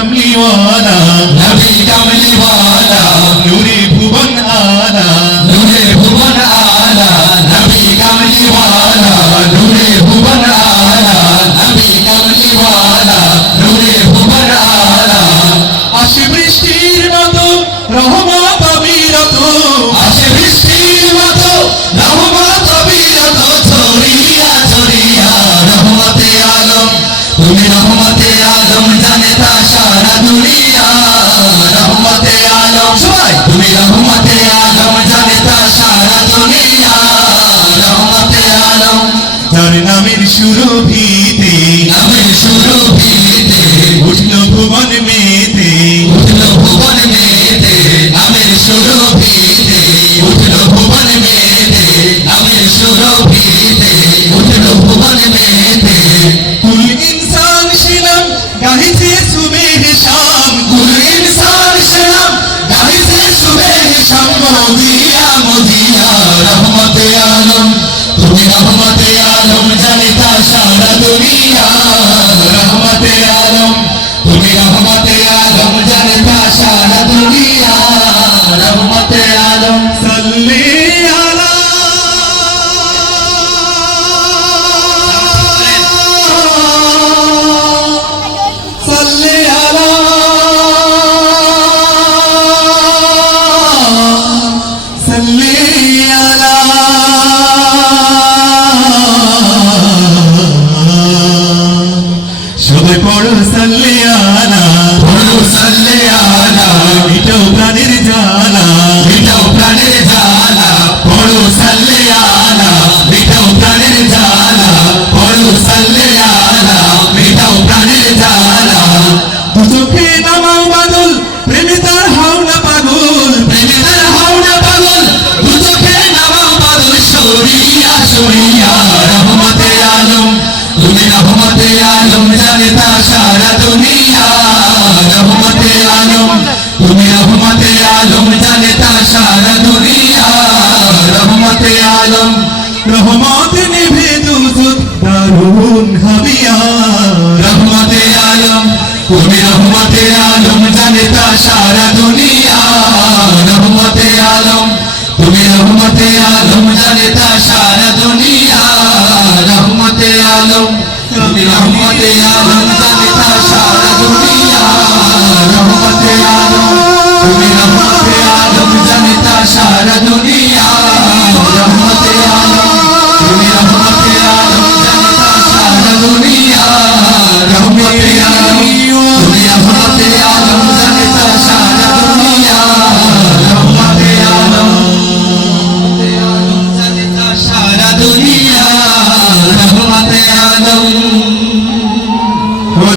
حملي وأنا نبي حملي সুরভিতে। নামে সুরভিতে। উঠল ভুবন শাম। কুল ইনসান শাম। মদিয়া মদিয়া। பொழுது சல்லியா রহমত নিভে দুজুদ দারুণ হাবিয়া। রহমতে আলম তুমি রহমতে আলম, জানতা সারা দুনিয়া। রহমতে আলম তুমি রহমতে আলম, জানতা সারা দুনিয়া। রহমতে আলম তুমি রহমতে আলম, জানতা ശത്രുമതയാകും